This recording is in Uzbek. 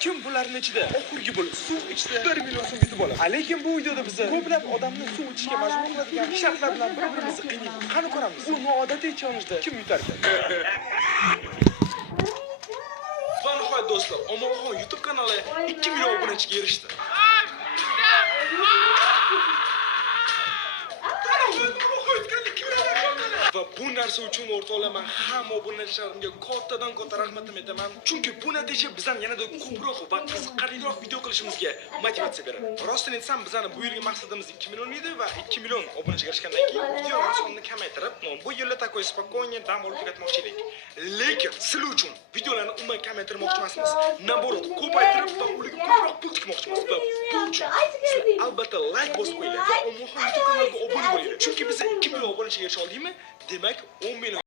Kim bularning ichida oxirgi bo'lib suv ichsa 1 million so'm yutib oladi. Lekin bu videoda biz ko'plab odamni suv ichishga majbur qiladigan shartlar bilan bir-birimizni qiynaymiz. Qani ko'ramiz. Bu noodatiy challenjda kim yutar ekan? Va nihoyat do'stlar, Omoxon YouTube kanali 2 million obunachiga erishdi. Va bu narsa uchun o'rtoqlar men hamma obunachilarimga katta rahmatim aytaman. Chunki bu natija bizdan yanada ko'proq va qiziqarliroq video qilishimizga motivatsiya beradi. Rostini aytsam, bizning bu yilgi maqsadimiz 2 million edi va 2 million obunachiga erishgandan keyin videolar sonini kamaytirib, bu yilda takoy spokойно dam olib tugatmoqchi edik. Lekin sizlar uchun videolarni umuman kamaytirmoqchi emasmiz. Naborot, ko'paytirib va ularga ko'proq pul tikmoqchimiz. Va bu uchun sizlar albatta like bosib qo'yinglar va Omoxon YouTube kanaliga obuna bo'linglar. Chunki biz 2 million obunachiga erisha oldikmi? Demak, 10 million